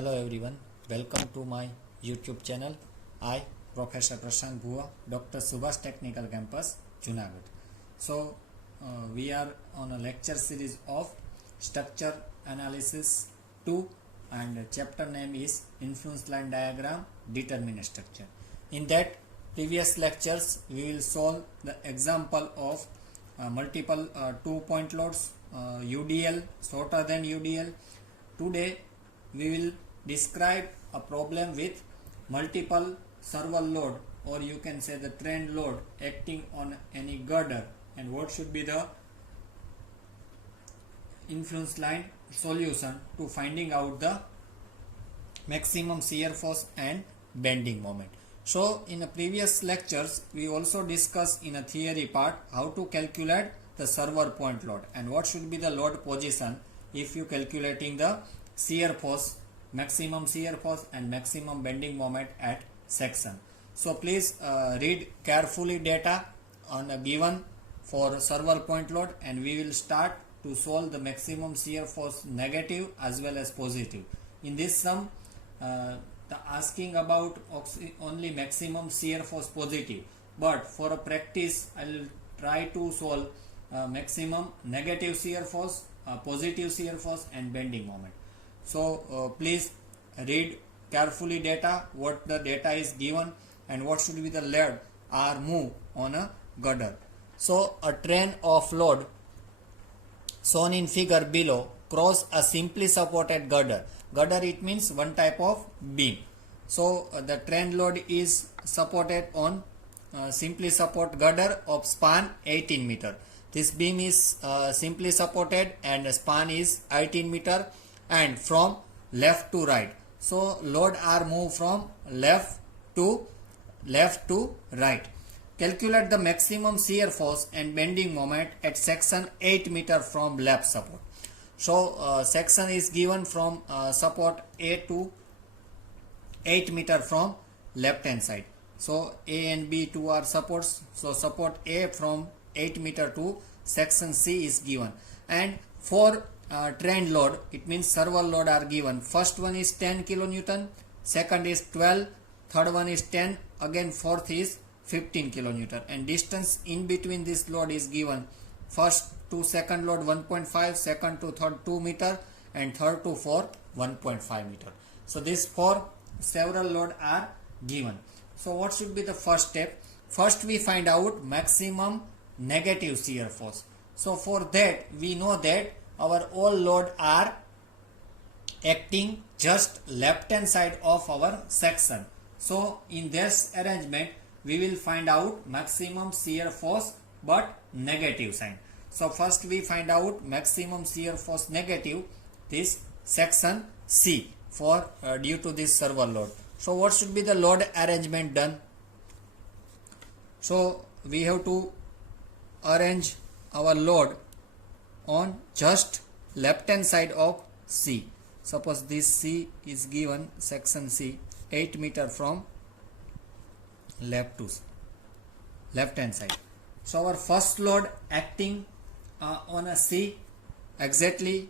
Hello everyone, welcome to my YouTube channel. I, Professor Prashant Bhua, Dr. Subhash Technical Campus, Junagadh. So, we are on a lecture series of Structure Analysis 2 and chapter name is Influence Line Diagram Determinate Structure. In that previous lectures, we will solve the example of multiple 2-point loads, UDL, shorter than UDL. Today, we will describe a problem with multiple serval load, or you can say the trend load acting on any girder, and what should be the influence line solution to finding out the maximum shear force and bending moment. So in the previous lectures we also discussed in a theory part how to calculate the serval point load and what should be the load position if you calculating the shear force, maximum shear force and maximum bending moment at section. So please read carefully data on a given for serval point load, and we will start to solve the maximum shear force negative as well as positive. In this sum, the asking about only maximum shear force positive, but for a practice I will try to solve maximum negative shear force, positive shear force and bending moment. So please read carefully data, what the data is given and what should be the load or move on a girder. So a train of load shown in figure below cross a simply supported girder. Girder, it means one type of beam. So the train load is supported on simply support girder of span 18 meter. This beam is simply supported and span is 18 meter and from left to right. So load are moved from left to right. Calculate the maximum shear force and bending moment at section 8 meter from left support. So section is given from support A to 8 meter from left hand side. So A and B two are supports. So support A from 8 meter to section C is given, and for trend load, it means serval load are given. First one is 10 kilonewton, second is 12, third one is 10, again fourth is 15 kilonewton, and distance in between this load is given. First to second load 1.5, second to third 2 meter and third to fourth 1.5 meter. So this four several load are given. So what should be the first step? First we find out maximum negative shear force. So for that we know that our all load are acting just left hand side of our section. So in this arrangement we will find out maximum shear force but negative sign. So first we find out maximum shear force negative, this section C for due to this serval load. So what should be the load arrangement done? So we have to arrange our load on just left hand side of C. Suppose this C is given, section C 8 meter from left to left hand side. So our first load acting on a C exactly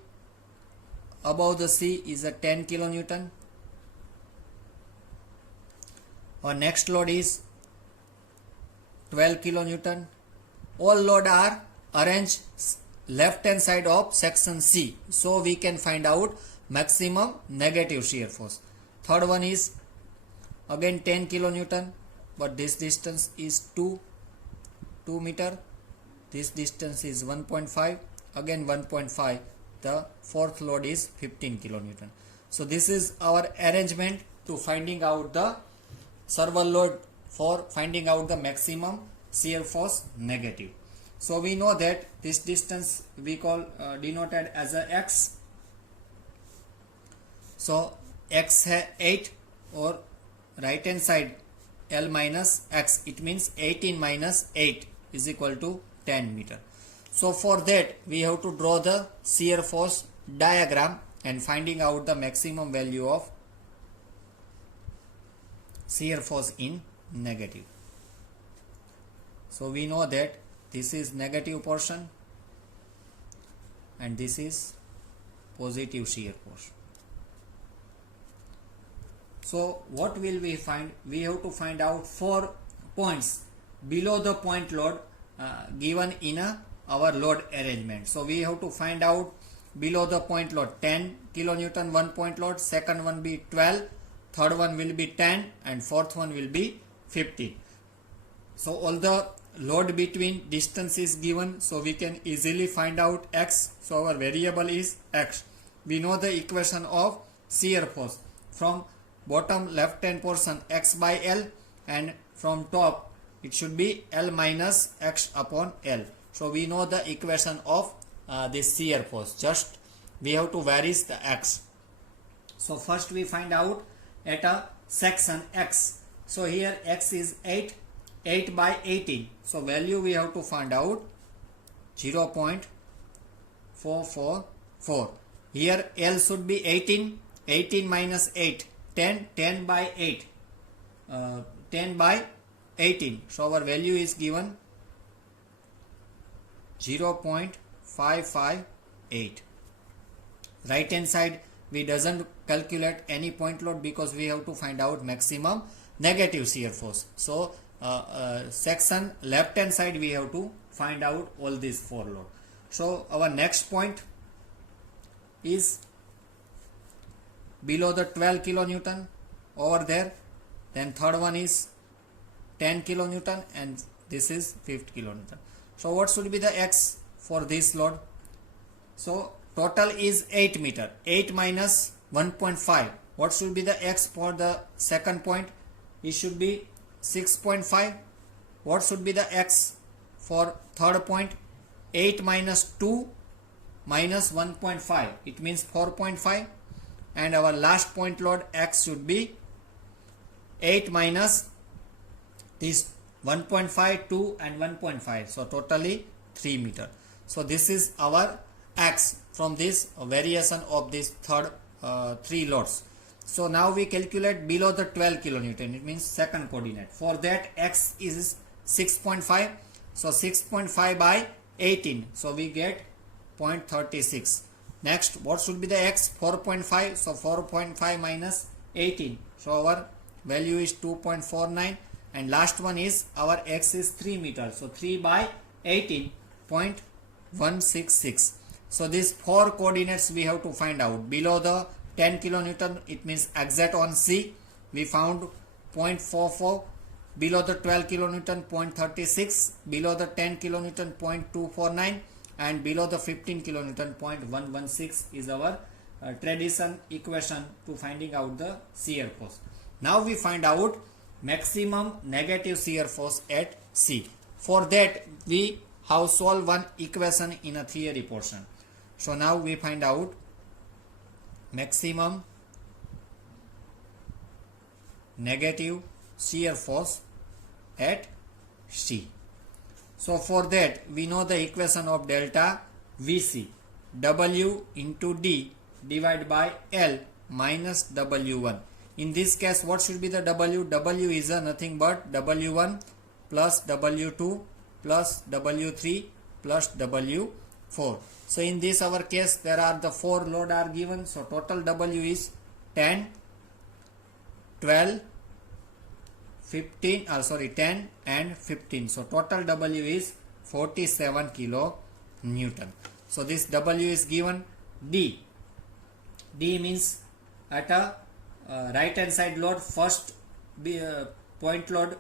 above the C is a 10 kilonewton. Our next load is 12 kilonewton. All load are arranged left hand side of section C, so we can find out maximum negative shear force. Third one is again 10 kilonewton, but this distance is 2 meter. This distance is 1.5, again 1.5. The fourth load is 15 kilonewton. So this is our arrangement to finding out the serval load for finding out the maximum shear force negative. So we know that this distance we call denoted as a x. So x है 8 or right hand side L minus x, it means 18 minus 8 is equal to 10 meter. So for that we have to draw the shear force diagram and finding out the maximum value of shear force in negative. So we know that this is negative portion and this is positive shear force. So what will we find? We have to find out 4 points below the point load given in our load arrangement. So we have to find out below the point load 10 kilonewton one point load, second one be 12, third one will be 10, and fourth one will be 15. So all the load between distance is given, so we can easily find out x. So our variable is x. We know the equation of shear force. From bottom left hand portion x by L, and from top it should be L minus x upon L. So we know the equation of this shear force. Just we have to vary the x. So first we find out at a section x. So here x is 8 by 18. So value we have to find out 0.444. Here L should be 18. 18 minus 8, 10. 10 by 8, 10 by 18. So our value is given 0.558. Right hand side we doesn't calculate any point load because we have to find out maximum negative shear force. So section left hand side we have to find out all these 4 load. So our next point is below the 12 kilonewton over there. Then third one is 10 kilonewton and this is 50 kilonewton. So what should be the x for this load? So total is 8 meter. 8 minus 1.5. What should be the x for the second point? It should be 6.5. What should be the x for third point? 8 minus 2 minus 1.5. It means 4.5. And our last point load x should be 8 minus this 1.5, 2 and 1.5. So totally 3 meter. So this is our x from this variation of this third 3 loads. So now we calculate below the 12 kilonewton. It means second coordinate. For that x is 6.5. So 6.5 by 18. So we get 0.36. Next, what should be the x? 4.5. So 4.5 minus 18. So our value is 2.49. And last one is our x is 3 meters. So 3 by 18, 0.166. So these 4 coordinates we have to find out. Below the 10 kilonewton, it means exact on C. We found 0.44. Below the 12 kilonewton, 0.36. Below the 10 kilonewton, 0.249. And below the 15 kilonewton, 0.116 is our tradition equation to finding out the shear force. Now we find out maximum negative shear force at C. For that we have solved one equation in a theory portion. So now we find out maximum negative shear force at C. So for that we know the equation of delta VC, W into D divided by L minus W1. In this case what should be the W? W is nothing but W1 plus W2 plus W3 plus W4. So in this our case there are the 4 load are given. So total W is 10, 12, 10 and 15. So total W is 47 kilo Newton. So this W is given. D. D means at a right hand side load, first point load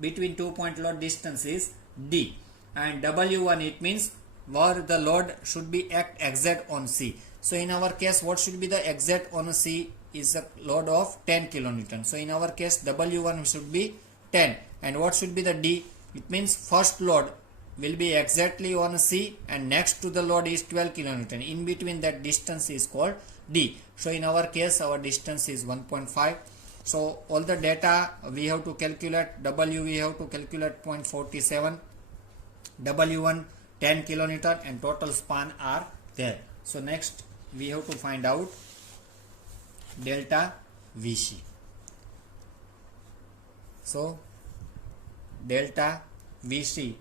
between 2 point load distance is D, and W1 it means where the load should be exact on C. So in our case what should be the exact on C is a load of 10 kilonewton. So in our case W1 should be 10, and what should be the D? It means first load will be exactly on C and next to the load is 12 kilonewton. In between that distance is called D. So in our case our distance is 1.5. So all the data we have to calculate. W we have to calculate 0.47, W1 10 kilonewton and total span are there. So next we have to find out delta VC. So delta VC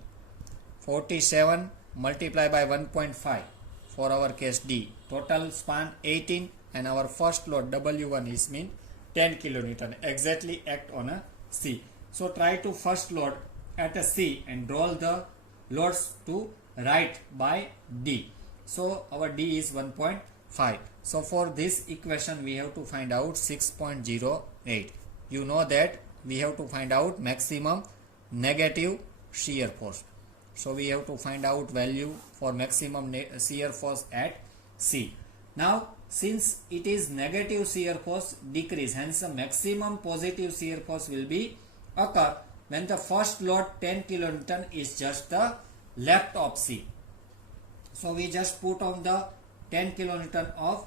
47 multiplied by 1.5 for our case D. Total span 18 and our first load W1 is mean 10 kilonewton exactly act on a C. So try to first load at a C and roll the loads to right by D. So our D is 1.5. So for this equation we have to find out 6.08. You know that we have to find out maximum negative shear force. So we have to find out value for maximum shear force at C. Now since it is negative shear force decrease, hence the maximum positive shear force will be occur when the first load 10 kilonewton is just the left of C. So we just put on the 10 kilonewton of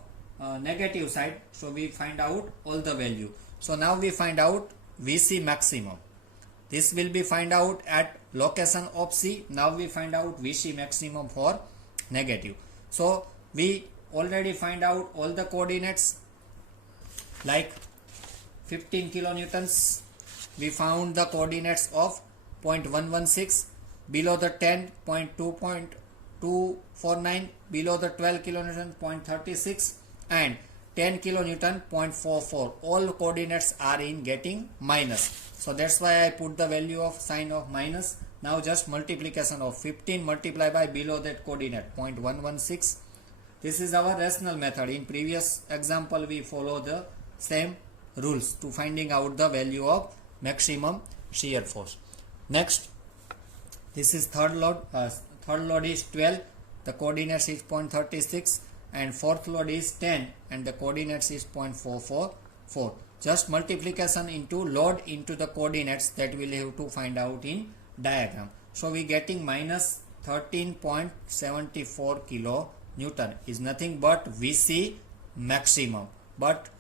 negative side. So we find out all the value. So now we find out VC maximum. This will be find out at location of C. Now we find out VC maximum for negative. So we already find out all the coordinates like 15 kilonewtons. We found the coordinates of 0.116, below the 10, 0.249, below the 12 kilonewton 0.36 and 10 kilonewton 0.44. All coordinates are in getting minus. So that's why I put the value of sign of minus. Now just multiplication of 15 multiplied by below that coordinate 0.116. This is our rational method. In previous example we follow the same rules to finding out the value of maximum shear force. Next, this is third load. Third load is 12. The coordinates is 0.36 and fourth load is 10 and the coordinates is 0.444. Just multiplication into load into the coordinates that we will have to find out in diagram. So we getting minus 13.74 kilonewton is nothing but VC maximum but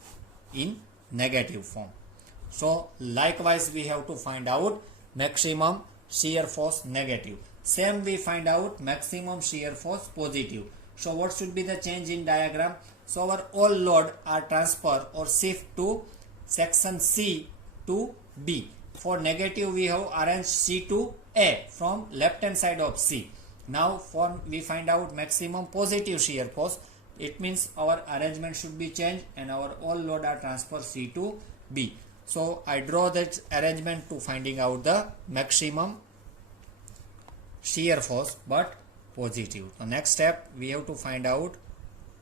in negative form. So likewise we have to find out maximum shear force negative. Same we find out maximum shear force positive. So what should be the change in diagram? So our all load are transfer or shift to section C to B. For negative we have arranged C to A from left hand side of C. Now for we find out maximum positive shear force, it means our arrangement should be changed and our all load are transfer C to B. So I draw that arrangement to finding out the maximum shear force but positive. The next step we have to find out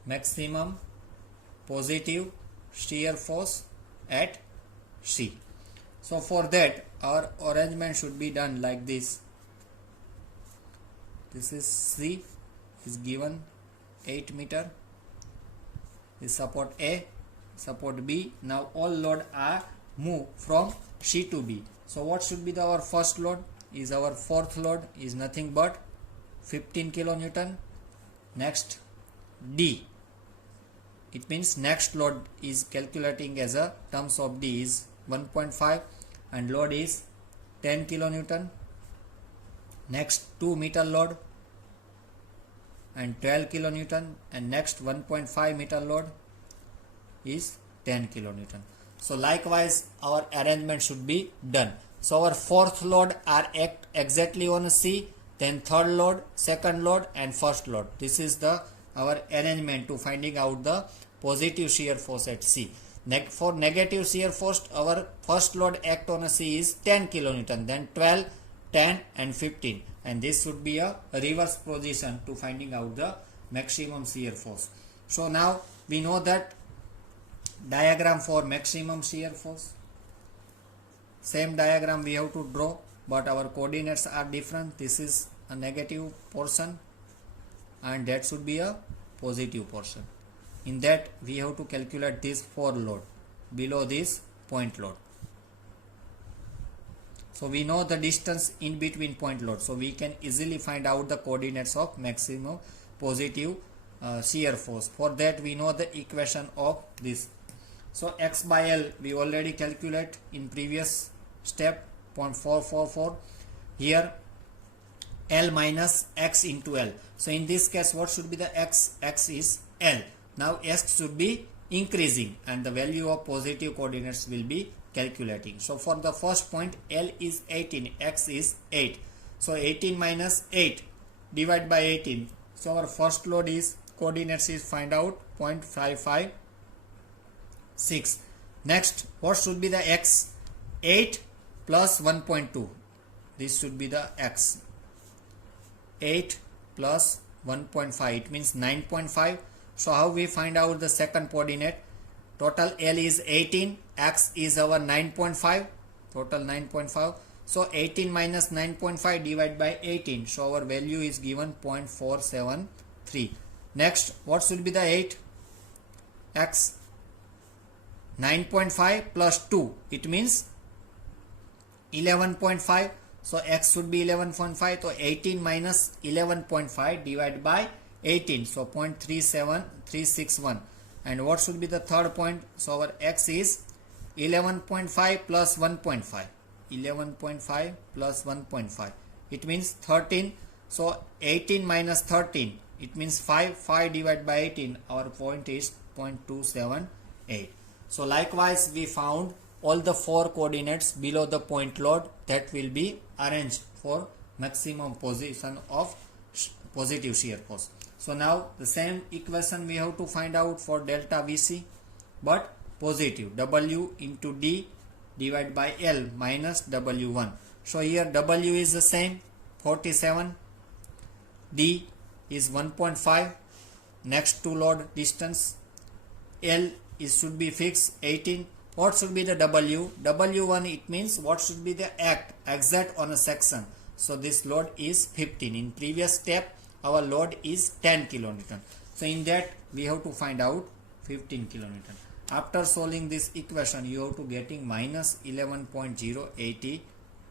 maximum positive shear force at C. So for that our arrangement should be done like this. This is C is given 8 meter. This support A, support B. Now all load are move from C to B. So what should be our first load? Is our fourth load is nothing but 15 kilonewton. Next D. It means next load is calculating as a terms of D is 1.5 and load is 10 kilonewton. Next 2 meter load and 12 kilonewton and next 1.5 meter load is 10 kilonewton. So likewise our arrangement should be done. So our fourth load are act exactly on C, then third load, second load and first load. This is the our arrangement to finding out the positive shear force at C. For negative shear force, our first load act on a C is 10 kilonewton, then 12, 10 and 15, and this should be a reverse position to finding out the maximum shear force. So now we know that diagram for maximum shear force. Same diagram we have to draw, but our coordinates are different. This is a negative portion and that should be a positive portion. In that we have to calculate this 4 load below this point load. So we know the distance in between point load, so we can easily find out the coordinates of maximum positive shear force. For that we know the equation of this. So x by L we already calculate in previous step 0.444. Here L minus x into L. So in this case what should be the x? X is L. Now s should be increasing and the value of positive coordinates will be calculating. So for the first point L is 18, x is 8. So 18 minus 8 divided by 18. So our first load is coordinates is find out 0.556. Next, what should be the x? 8 plus 1.2. This should be the x. 8 plus 1.5. It means 9.5. So how we find out the second coordinate? Total L is 18. X is our 9.5. Total 9.5. So 18 minus 9.5 divided by 18. So our value is given 0.473. Next, what should be the 8? X. 9.5 plus 2. It means 11.5. So x should be 11.5. So 18 minus 11.5 divided by 18. So 0.37361. And what should be the third point? So our x is 11.5 plus 1.5. 11.5 plus 1.5. It means 13. So 18 minus 13. It means 5. 5 divided by 18. Our point is 0.278. So likewise we found all the 4 coordinates below the point load that will be arranged for maximum position of positive shear force. So now the same equation we have to find out for delta VC, but positive, W into D divided by L minus W1. So here W is the same, 47, D is 1.5, next to load distance, L is should be fixed 18. What should be the W? W1, it means what should be the exact on a section. So this load is 15. In previous step our load is 10 kilonewton. So in that we have to find out 15 kilonewton. After solving this equation you have to getting minus 11.080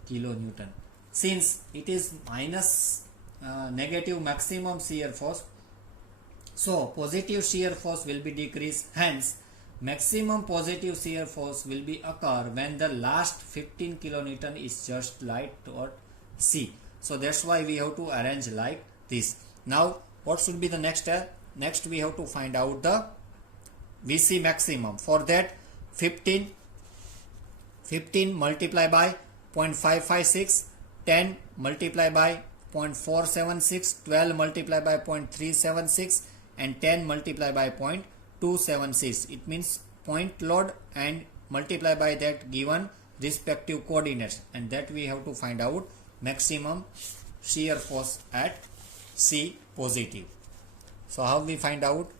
kilonewton. Since it is minus negative maximum shear force, so positive shear force will be decreased. Hence maximum positive shear force will be occur when the last 15 kilonewton is just like toward C. So that's why we have to arrange like this. Now what should be the next step? Next we have to find out the VC maximum. For that 15 multiply by 0.556, 10 multiply by 0.476, 12 multiply by 0.376 and 10 multiply by 0.276. It means point load and multiply by that given respective coordinates, and that we have to find out maximum shear force at C positive. So how we find out?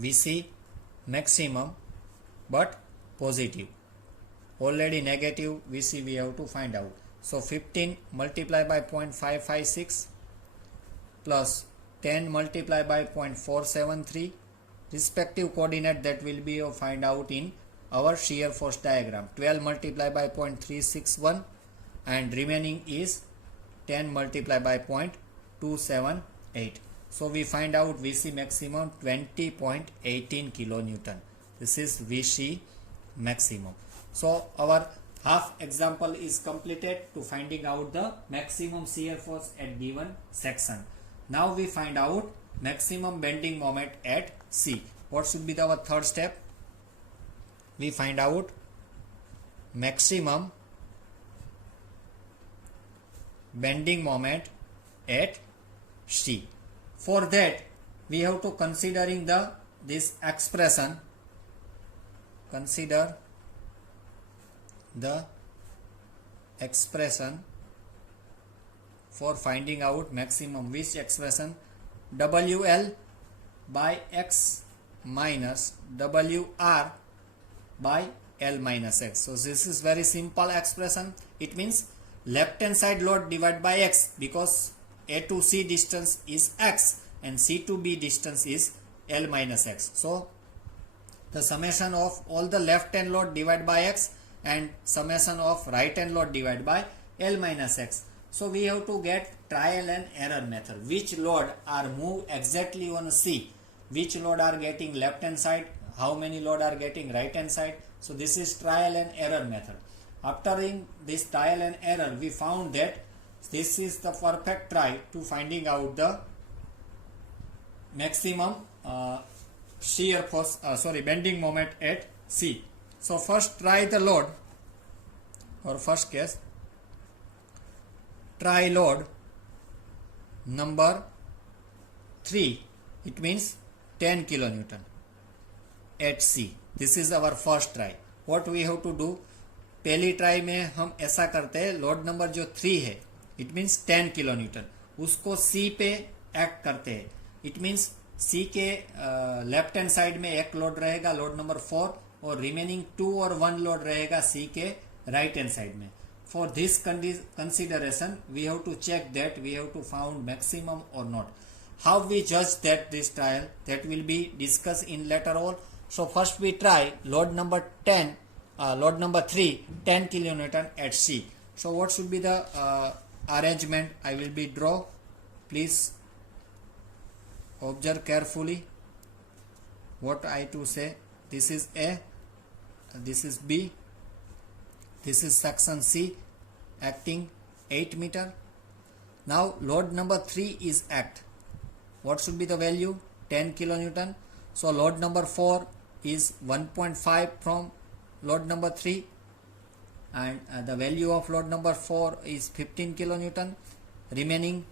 VC maximum but positive. Already negative VC we have to find out. So 15 multiply by 0.556 plus 10 multiply by 0.473, respective coordinate that will be find out in our shear force diagram. 12 multiply by 0.361 and remaining is 10 multiply by 0.278. So we find out VC maximum 20.18 kilonewton. This is VC maximum. So our half example is completed to finding out the maximum shear force at given section. Now we find out maximum bending moment at C. What should be our third step? We find out maximum bending moment at C. For that we have to considering this expression. Consider the expression for finding out maximum. Which expression? WL by X minus WR by L minus X. So this is very simple expression. It means left hand side load divided by X, because A to C distance is X and C to B distance is L minus X. So the summation of all the left hand load divided by X and summation of right hand load divided by L minus X. So we have to get trial and error method. Which load are moved exactly on C? Which load are getting left hand side? How many load are getting right hand side? So this is trial and error method. After in this trial and error, we found that this is the perfect try to finding out the maximum shear force, bending moment at C. So first try the load, or first case, try load number 3. It means 10 kilonewton. at C. This is our first try. What we have to do? पहली try में हम ऐसा करते हैं, load number जो 3 है, it means 10 kilo Newton, उसको C पे एक्ट करते हैं. इट मीन्स C के लेफ्ट हैंड साइड में एक लोड रहेगा, लोड नंबर 4, और रिमेनिंग 2 और 1 लोड रहेगा C के राइट हैंड साइड में. For this consideration we have to check that we have to found maximum or not. How we judge that this trial, that will be discussed in later on. So first we try load number 10, load number 3, 10 kilonewton at C. So what should be the arrangement? I will be draw. Please observe carefully what I to say. This is A, this is B, this is section C acting 8 meter. Now load number 3 is act. What should be the value? 10 kilonewton. So load number 4 is 1.5 from load number 3, and the value of load number 4 is 15 kilonewton. Remaining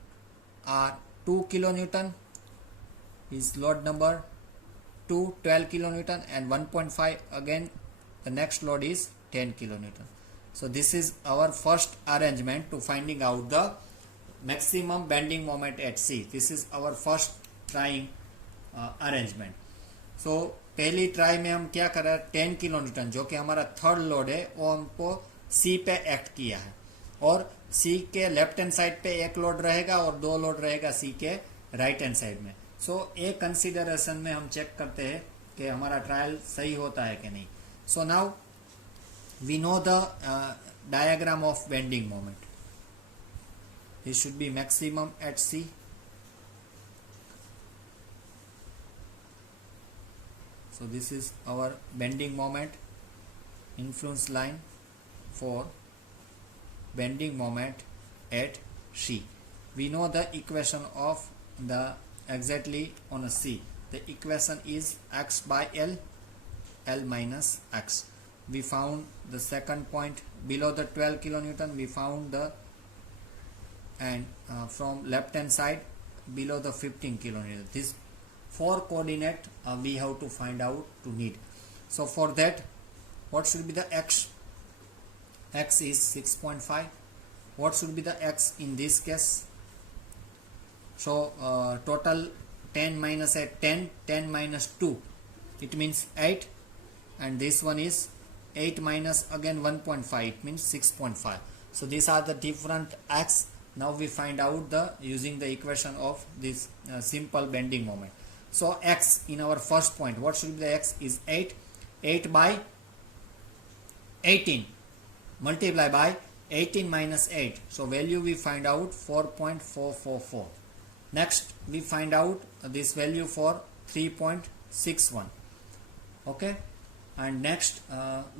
are 2 kilonewton is load number 2, 12 kilonewton, and 1.5 again the next load is 10 kilonewton. So this is our first arrangement to finding out the maximum bending moment at C. This is our first trying arrangement. So पहली try में हम क्या कर रहे हैं, 10 kilo Newton जो कि हमारा थर्ड लोड है वो हमको C पे एक्ट किया है, और C के लेफ्ट हैंड साइड पे एक लोड रहेगा और 2 लोड रहेगा C के राइट हैंड साइड में. सो एक कंसिडरेशन में हम चेक करते हैं कि हमारा ट्रायल सही होता है कि नहीं. So now we know the diagram of bending moment. This should be maximum at C. So this is our bending moment, influence line for bending moment at C. We know the equation of the exactly on a C. The equation is x by L, L minus x. We found the second point below the 12 kilonewton. We found the and from left hand side below the 15 kilonewton. This 4 coordinate we have to find out to need. So for that, what should be the x? X is 6.5. What should be the x in this case? So total 10 minus 8, 10, 10 minus 2, it means 8, and this one is 8 minus again 1.5, it means 6.5. So these are the different x. Now we find out the using the equation of this simple bending moment. So x in our first point, what should be the x is 8. 8 by 18 multiply by 18 minus 8. So value we find out 4.444. Next we find out this value for 3.61. Okay, and next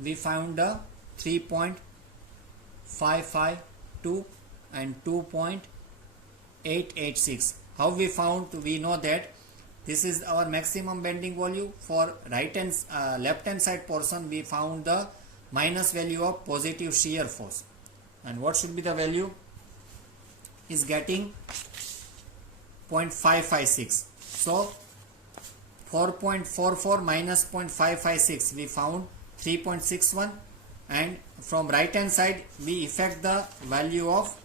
we found the 3.552 and 2.886. How we found? We know that this is our maximum bending value. For right hand left hand side portion we found the minus value of positive shear force, and what should be the value is getting 0.556. So 4.44 minus 0.556 we found 3.61, and from right hand side we effect the value of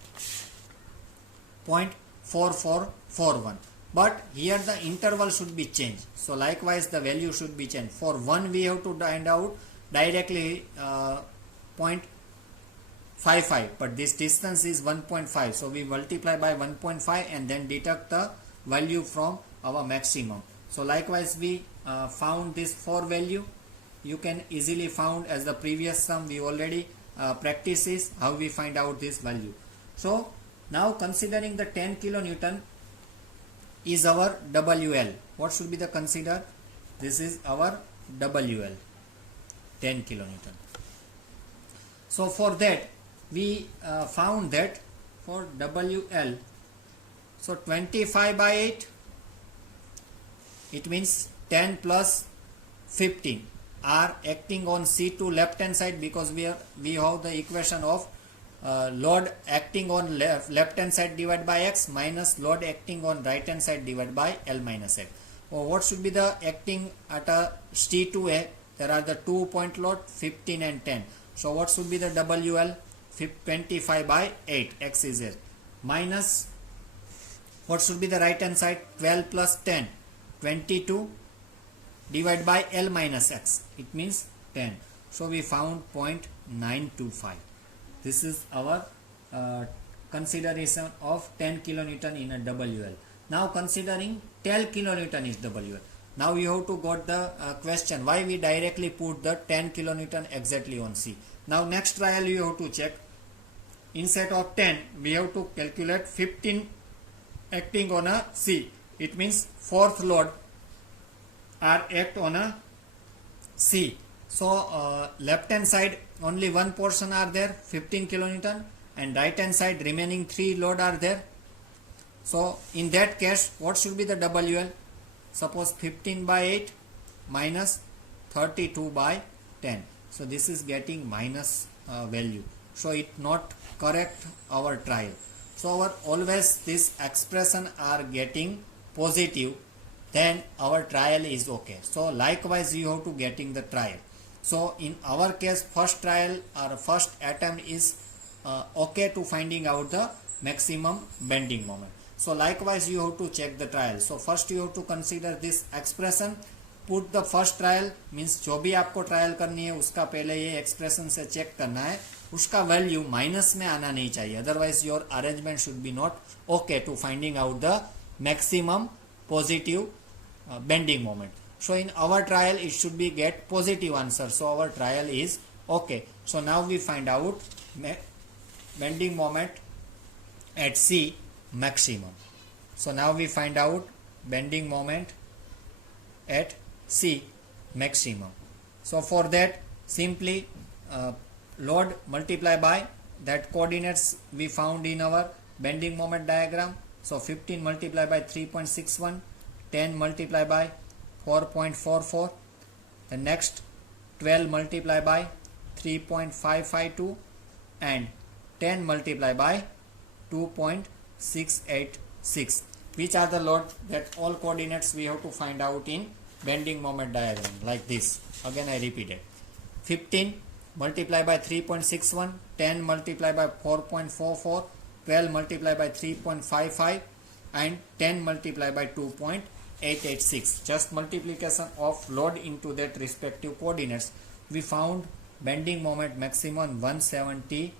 0.4441, but here the interval should be changed. So likewise the value should be changed. For 1 we have to find out directly 0.55, but this distance is 1.5, so we multiply by 1.5 and then deduct the value from our maximum. So likewise we found this 4 value. You can easily found as the previous sum we already practice is how we find out this value. So now considering the 10 kilonewton is our WL. What should be the consider? This is our WL, 10 kilonewton. So for that we found that for WL, so 25 by 8, it means 10 plus 15 are acting on C2 left hand side, because we have the equation of load acting on left hand side divided by x minus load acting on right hand side divided by L minus x. or what should be the acting at a C2A? There are the 2 point load 15 and 10. So what should be the WL? 25 by 8, x is here, minus what should be the right hand side? 12 plus 10, 22 divided by L minus x, it means 10. So we found 0.925. This is our consideration of 10 kilonewton in a WL. Now considering 10 kilonewton is WL. Now you have to got the question why we directly put the 10 kilonewton exactly on C. Now next trial you have to check. Instead of 10 we have to calculate 15 acting on a C. It means fourth load are act on a C. So left hand side only one portion are there 15 kilonewton, and right hand side remaining 3 load are there. So in that case what should be the WL? Suppose 15 by 8 minus 32 by 10. So this is getting minus value. So it not correct our trial. So our always this expression are getting positive, then our trial is okay. So likewise you have to getting the trial. So in our case first trial or first attempt is okay to finding out the maximum bending moment. So likewise you have to check the trial. So first you have to consider this expression. Put the first trial means जो भी आपको trial करनी है उसका पहले ये expression से check करना है, उसका वैल्यू माइनस में आना नहीं चाहिए, otherwise your arrangement should be not okay to finding out the maximum positive bending moment. So in our trial it should be get positive answer. So our trial is okay. So now we find out bending moment at C maximum. So now we find out bending moment at C maximum. So for that simply load multiply by that coordinates we found in our bending moment diagram. So 15 multiply by 3.61, 10 multiply by 4.44, the next 12 multiply by 3.552 and 10 multiply by 2.686. Which are the load? That all coordinates we have to find out in bending moment diagram like this. Again I repeat it. 15 multiply by 3.61, 10 multiply by 4.44, 12 multiply by 3.55 and 10 multiply by 2.886. Just multiplication of load into that respective coordinates. We found bending moment maximum 170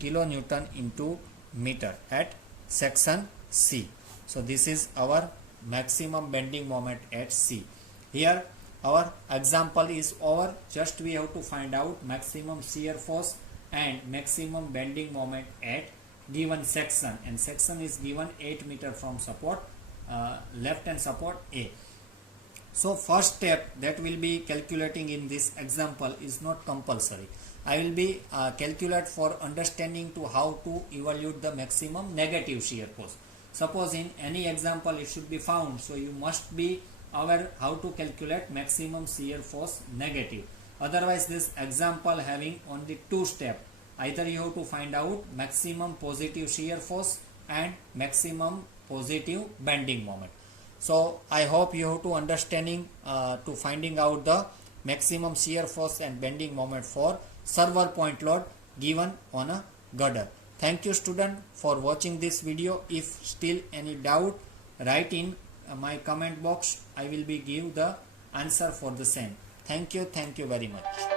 kilonewton into meter at section C. So this is our maximum bending moment at C. Here our example is over. Just we have to find out maximum shear force and maximum bending moment at given section, and section is given 8 meter from support, left hand support A. So first step that will be calculating in this example is not compulsory. I will be calculate for understanding to how to evaluate the maximum negative shear force. Suppose in any example it should be found, so you must be aware how to calculate maximum shear force negative. Otherwise this example having only two steps. Either you have to find out maximum positive shear force and maximum positive bending moment. So I hope you have to understanding to finding out the maximum shear force and bending moment for server point load given on a girder. Thank you student for watching this video. If still any doubt, write in my comment box. I will be give the answer for the same. Thank you very much.